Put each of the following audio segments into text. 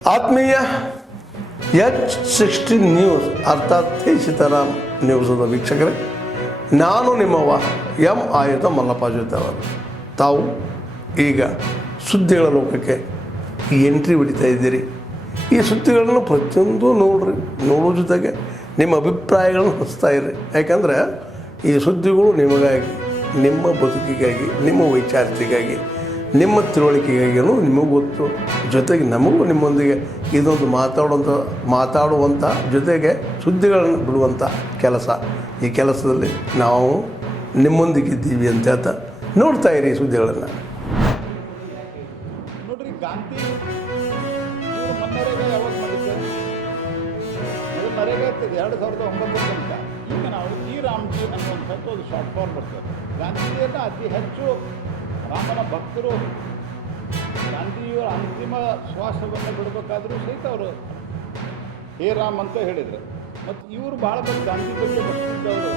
ಆತ್ಮೀಯ H16 news ಅರ್ಥಾತ್ ಸೀತಾರಾಮ್ ನ್ಯೂಸದ ವೀಕ್ಷಕರೇ, ನಾನು ನಿಮ್ಮವ ಎಂ ಆಯುಧ ಮಲ್ಲಪ್ಪ ಜೊತೆಯವರು. ತಾವು ಈಗ ಸುದ್ದಿಗಳ ಲೋಕಕ್ಕೆ ಎಂಟ್ರಿ ಹೊಡಿತಾ ಇದ್ದೀರಿ. ಈ ಸುದ್ದಿಗಳನ್ನು ಪ್ರತಿಯೊಂದು ನೋಡೋ ಜೊತೆಗೆ ನಿಮ್ಮ ಅಭಿಪ್ರಾಯಗಳನ್ನು ಹಂಚ್ತಾ ಇರಿ. ಯಾಕಂದರೆ ಈ ಸುದ್ದಿಗಳು ನಿಮಗಾಗಿ, ನಿಮ್ಮ ಬದುಕಿಗಾಗಿ, ನಿಮ್ಮ ವೈಚಾರಿಕೆಗಾಗಿ, ನಿಮ್ಮ ತಿಳುವಳಿಕೆಗಾಗಿಯೂ ನಿಮಗೂ ಗೊತ್ತು. ಜೊತೆಗೆ ನಮಗೂ ನಿಮ್ಮೊಂದಿಗೆ ಇದೊಂದು ಮಾತಾಡುವಂಥ ಜೊತೆಗೆ ಸುದ್ದಿಗಳನ್ನು ಬಿಡುವಂಥ ಕೆಲಸ. ಈ ಕೆಲಸದಲ್ಲಿ ನಾವು ನಿಮ್ಮೊಂದಿಗಿದ್ದೀವಿ ಅಂತ ಹೇಳ್ತಾ ನೋಡ್ತಾ ಇರಿ ಸುದ್ದಿಗಳನ್ನು. ನೋಡ್ರಿ, ಗಾಂಧಿ ಮನ್ನರೇಗ ಯಾವಾಗ ಮಾಡಿದ್ದಾರೆ? ಅದು ನರೇಗಾ ಇರ್ತದೆ 2009 ತನಕ. ಈಗ ನಾವು ರಾಮ್ಜಿ ಅನ್ನುವಂಥದ್ದು ಅದು ಶಾರ್ಟ್ ಫಾರ್ಮ್ ಬರ್ತದೆ. ಗಾಂಧೀಜಿಯನ್ನು ಅತಿ ಹೆಚ್ಚು ರಾಮನ ಭಕ್ತರು ಗಾಂಧಿಯವರ ಅಂತಿಮ ಶ್ವಾಸವನ್ನು ಬಿಡಬೇಕಾದ್ರೂ ಸಹಿತ ಅವರು ಹೇ ರಾಮ್ ಅಂತ ಹೇಳಿದರು. ಮತ್ತು ಇವರು ಭಾಳ ಬಗ್ಗೆ ಗಾಂಧಿ ಬಗ್ಗೆ ಬರ್ತಿದ್ದವರು,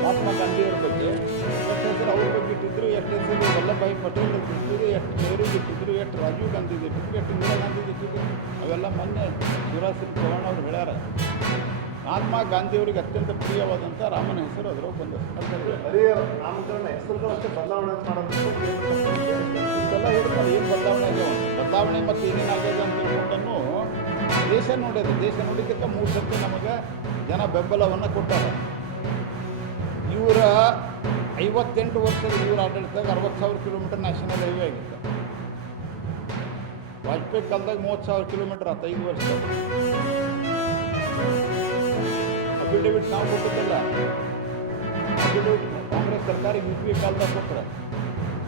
ಮಹಾತ್ಮ ಗಾಂಧಿಯವರ ಬಗ್ಗೆ ಎಷ್ಟು ಹೆಸರು ಅವ್ರ ಬಗ್ಗೆ ಇಟ್ಟಿದ್ರು, ಎಷ್ಟು ಹೆಸರು ವಲ್ಲಭಭಾಯಿ ಪಟೇಲ್ ಇಟ್ಟಿದ್ರು, ಎಷ್ಟು ನೆಹರು ಇಟ್ಟಿದ್ರು, ಎಷ್ಟು ರಾಜೀವ್ ಗಾಂಧಿ ಇಟ್ಟಿದ್ರು, ಎಷ್ಟು ಇಂದಿರಾ ಗಾಂಧಿ ಇಟ್ಟಿದ್ರು. ಅವೆಲ್ಲ ಮೊನ್ನೆ ಶಿವರಾಜ್ ಸಿಂಗ್ ಚೌಹಾಣ್ ಅವರು ಹೇಳ್ಯಾರ. ಮಹಾತ್ಮ ಗಾಂಧಿಯವರಿಗೆ ಅತ್ಯಂತ ಪ್ರಿಯವಾದಂಥ ರಾಮನ ಹೆಸರು ಅದರೊಳಗೆ ಬಂದದ್ದು. ನಾಮಕರಣ ಹೆಸರು ಅಷ್ಟೇ ಬದಲಾವಣೆ ಮಾಡೋದು ಇದೆಲ್ಲ ಹೇಳ್ತಾರೆ. ಏನು ಬದಲಾವಣೆ ಮತ್ತು ಏನೇನಾಗ್ಯದ ಅಂತ ತಿಳ್ಕೊಂಡನ್ನು ದೇಶ ನೋಡಿದೆ. ದೇಶ ನೋಡಿದ್ದಕ್ಕೆ 3 ಸರ್ತಿ ನಮಗೆ ಜನ ಬೆಂಬಲವನ್ನು ಕೊಟ್ಟಾರೆ. ಇವರ 58 ವರ್ಷದ ಇವ್ರ ಆಡಳಿತದಾಗ 60,000 ಕಿಲೋಮೀಟರ್ ನ್ಯಾಷನಲ್ ಹೈವೇ ಆಗಿತ್ತು. ವಾಜಪೇಯಿ ಕಾಲದಾಗ 30,000 ಕಿಲೋಮೀಟರ್ ಆತ 5 ವರ್ಷ. ಅಫಿಡೇವಿಟ್ ನಾವು ಕೊಟ್ಟಿದ್ದಲ್ಲ, ಅಫಿಡೇವಿಟ್ ಕಾಂಗ್ರೆಸ್ ಸರ್ಕಾರ UPA ಕಾಲದಾಗ ಕೊಟ್ಟರೆ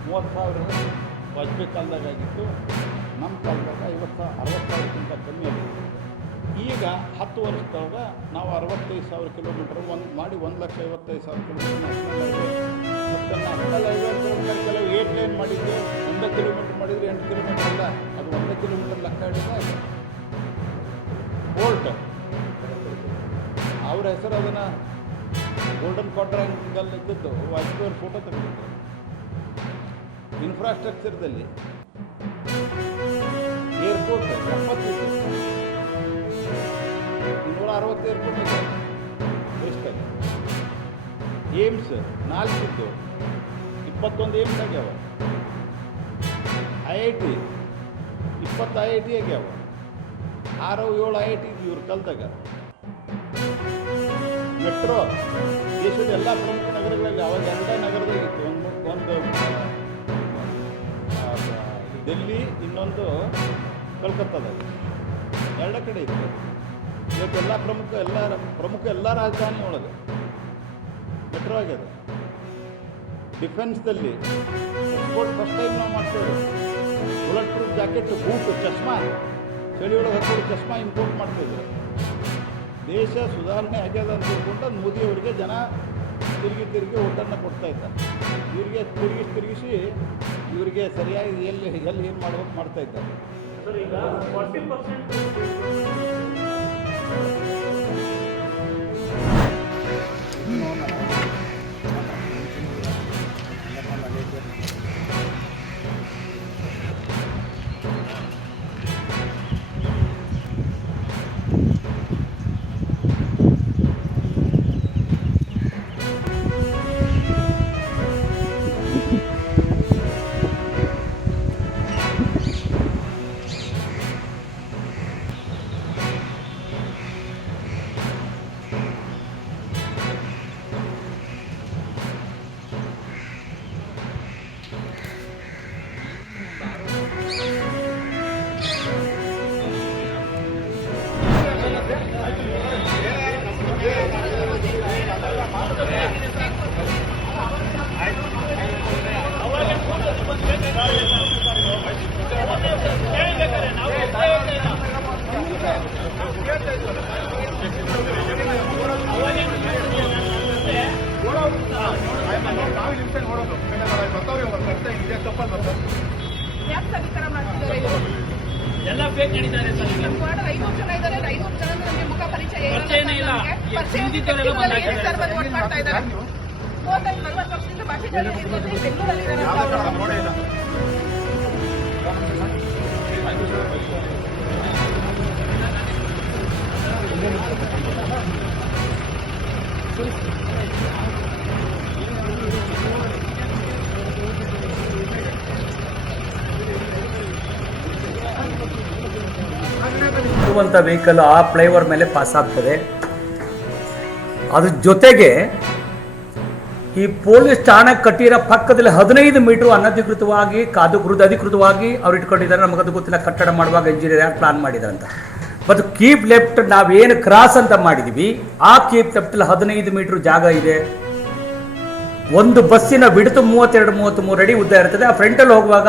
30,000 ವಾಜಪೇಯಿ ಕಾಲದಾಗ ಆಗಿತ್ತು. ನಮ್ಮ ಕಾಲದಾಗ 60,000ಕ್ಕಿಂತ ಕಮ್ಮಿ ಆಗಿತ್ತು. ಈಗ 10 ವರ್ಷದೊಳಗೆ ನಾವು 65,000 ಕಿಲೋಮೀಟರ್ ಮಾಡಿ 1,55,000 ಕಿಲೋಮೀಟರ್ ನ್ಯಾಷನಲ್ ಹೈವೇ. ಮತ್ತು ನ್ಯಾಷನಲ್ ಹೈವೇ ಅಂತ ಕೆಲವು 8 ಲೈನ್ ಮಾಡಿದ್ದು 1 ಕಿಲೋಮೀಟರ್ ಮಾಡಿದರೆ 8 ಕಿಲೋಮೀಟರ್ ಅಲ್ಲ, ಅದು 1 ಕಿಲೋಮೀಟರ್ ಲೆಕ್ಕ ಹಿಡಿದಾಗ ಬೋಲ್ಟ್ ಅವ್ರ ಹೆಸರು ಅದನ್ನು ಗೋಲ್ಡನ್ ಕ್ವಾಡ್ರಾಂಗಲ್ ಇದ್ದದ್ದು ವಾಜಪೇಯಿ ಫೋಟೋ ತೆಗೆದಿದ್ದು. ಇನ್ಫ್ರಾಸ್ಟ್ರಕ್ಚರ್ದಲ್ಲಿ ಏರ್ಪೋರ್ಟ್ 70 260 ಏರ್ಪೋರ್ಟ್ ಇದೆ ದೇಶದಲ್ಲಿ. ಏಮ್ಸ್ 4 ಇದ್ದು 21 ಏಮ್ಸ್ ಆಗ್ಯಾವ. IIT 20 IIT ಆಗ್ಯಾವ. 6-7 IIT ಇವ್ರ ಕಲ್ತಾಗ. ಮೆಟ್ರೋ ದೇಶದ ಎಲ್ಲ ಪ್ರಮುಖ ನಗರಗಳಲ್ಲಿ ಅವಾಗ 2 ನಗರದಾಗಿತ್ತು. ಒಂದು ಡೆಲ್ಲಿ, ಇನ್ನೊಂದು ಕಲ್ಕತ್ತಾದಾಗ. 2 ಕಡೆ ಇತ್ತು. ಇವತ್ತೆಲ್ಲ ಪ್ರಮುಖ ಎಲ್ಲ ರಾಜಧಾನಿ ಒಳಗೆ ಮೆಟ್ರೋ ಆಗ್ಯದ. ಡಿಫೆನ್ಸ್ದಲ್ಲಿ ಎಕ್ಸ್ಪೋರ್ಟ್ ಫಸ್ಟ್ ಟೈಮ್ ನಾವು ಮಾಡ್ತೇವೆ. ಬುಲೆಟ್ ಪ್ರೂಫ್ ಜಾಕೆಟ್, ಬೂಟ್, ಚಶ್ಮಾ, ಚಳಿಯೊಳಗೆ ಹಾಕೊಂಡು ಚಶ್ಮಾ ಇಂಪೋರ್ಟ್ ಮಾಡ್ತಿದ್ರು. ದೇಶ ಸುಧಾರಣೆ ಆಗ್ಯದ ಅಂತ ತಿಳ್ಕೊಂಡು ಮೋದಿಯವರಿಗೆ ಜನ ತಿರುಗಿ ಓಟನ್ನು ಕೊಡ್ತಾ ಇದ್ದಾರೆ. ಇವರಿಗೆ ತಿರುಗಿಸಿ ಇವರಿಗೆ ಸರಿಯಾಗಿ ಎಲ್ಲಿ ಏನು ಮಾಡ್ಬೇಕು ಮಾಡ್ತಾ ಇದ್ದಾರೆ. ಸರ್, ಈಗ 40% ಎಲ್ಲ ಫೇಕ್ ನಡೀತಾರೆ ಸರ್. 500 ಜನ ಇದ್ದಾರೆ. 500 ಜನ ನಮಗೆ ಮುಖ ಪರಿಚಯ ಇಲ್ಲ. ಮೂವತ್ತೈದು 40 ವರ್ಷದಿಂದ ಭಾಷೆಗಳಲ್ಲಿ ಬೆಂಗಳೂರಲ್ಲಿ ಹೋಗುವಂಥ ವೆಹಿಕಲ್ ಆ ಫ್ಲೈಓವರ್ ಮೇಲೆ ಪಾಸ್ ಆಗ್ತದೆ. ಅದ್ರ ಜೊತೆಗೆ ಈ ಪೊಲೀಸ್ ಠಾಣೆ ಕಟ್ಟಿರೋ ಪಕ್ಕದಲ್ಲಿ 15 ಮೀಟರ್ ಅನಧಿಕೃತವಾಗಿ ಅಧಿಕೃತವಾಗಿ ಅವ್ರು ಇಟ್ಕೊಂಡಿದ್ದಾರೆ. ನಮಗದು ಗೊತ್ತಿಲ್ಲ, ಕಟ್ಟಡ ಮಾಡುವಾಗ ಇಂಜಿನಿಯರ್ ಯಾರು ಪ್ಲಾನ್ ಮಾಡಿದ್ದಾರೆ ಅಂತ. ಮತ್ತು ಕೀಪ್ ಲೆಫ್ಟ್ ನಾವೇನು ಕ್ರಾಸ್ ಅಂತ ಮಾಡಿದ್ದೀವಿ, ಆ ಕೀಪ್ ಲೆಫ್ಟಲ್ಲಿ 15 ಮೀಟರ್ ಜಾಗ ಇದೆ. ಒಂದು ಬಸ್ಸಿನ ಬಿಡ್ತು 32-33 ಅಡಿ ಉದ್ದ ಇರ್ತದೆ. ಆ ಫ್ರಂಟಲ್ಲಿ ಹೋಗುವಾಗ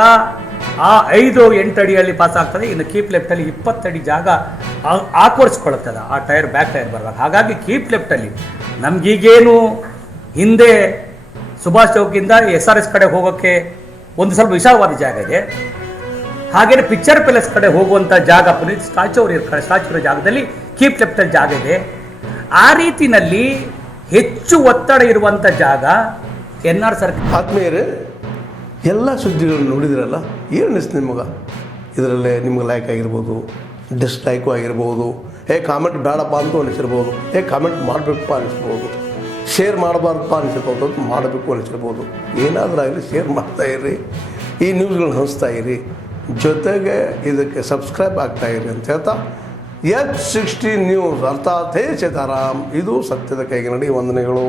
ಆ 5-8 ಅಡಿಯಲ್ಲಿ ಪಾಸ್ ಆಗ್ತದೆ. ಇನ್ನು ಕೀಪ್ ಲೆಫ್ಟಲ್ಲಿ 20 ಅಡಿ ಜಾಗ ಆಕರ್ಸ್ಕೊಳ್ತದೆ ಆ ಟೈರ್, ಬ್ಯಾಕ್ ಟೈರ್ ಬರುವಾಗ. ಹಾಗಾಗಿ ಕೀಪ್ ಲೆಫ್ಟಲ್ಲಿ ನಮಗೀಗೇನು ಹಿಂದೆ ಸುಭಾಷ್ ಚೌಕಿಂದ SRS ಕಡೆ ಹೋಗೋಕ್ಕೆ ಒಂದು ಸ್ವಲ್ಪ ವಿಶಾಲವಾದ ಜಾಗ ಇದೆ. ಹಾಗೆಯೇ ಪಿಕ್ಚರ್ ಪ್ಯಾಲೇಸ್ ಕಡೆ ಹೋಗುವಂಥ ಜಾಗ, ಪುನೀತ್ ಸ್ಟ್ಯಾಚ್ಯೂ ಇರೋ ಜಾಗದಲ್ಲಿ ಕೀಪ್ ಲೆಫ್ಟಲ್ಲಿ ಜಾಗ ಇದೆ. ಆ ರೀತಿಯಲ್ಲಿ ಹೆಚ್ಚು ಒತ್ತಡ ಇರುವಂಥ ಜಾಗ NR ಸರ್ಕಾರ. ಆತ್ಮೀಯರೇ, ಎಲ್ಲ ಸುದ್ದಿಗಳನ್ನು ನೋಡಿದ್ರಲ್ಲ, ಏನು ಅನಿಸ್ತು ನಿಮಗೆ? ಇದರಲ್ಲೇ ನಿಮ್ಗೆ ಲೈಕ್ ಆಗಿರ್ಬೋದು, ಡಿಸ್ಲೈಕು ಆಗಿರ್ಬೋದು, ಕಾಮೆಂಟ್ ಬೇಡಪ್ಪ ಅಂತೂ ಅನಿಸಿರ್ಬೋದು, ಕಾಮೆಂಟ್ ಮಾಡಬೇಕಪ್ಪ ಅನಿಸ್ಬೋದು, ಶೇರ್ ಮಾಡಬಾರ್ದಪ್ಪ ಅನಿಸಿರ್ಬೋದು, ಅದು ಮಾಡಬೇಕು ಅನಿಸಿರ್ಬೋದು. ಏನಾದರೂ ಆಗಲಿ ಶೇರ್ ಮಾಡ್ತಾಯಿರಿ, ಈ ನ್ಯೂಸ್ಗಳನ್ನ ಹಂಚ್ತಾ ಇರಿ, ಜೊತೆಗೆ ಇದಕ್ಕೆ ಸಬ್ಸ್ಕ್ರೈಬ್ ಆಗ್ತಾಯಿರಿ ಅಂತ ಹೇಳ್ತಾ H16 ನ್ಯೂಸ್ ಅರ್ಥಾತ್ ಹೇ ಸೀತಾರಾಮ್, ಇದು ಸತ್ಯದ ಕೈಗೆ ನಡಿ. ವಂದನೆಗಳು.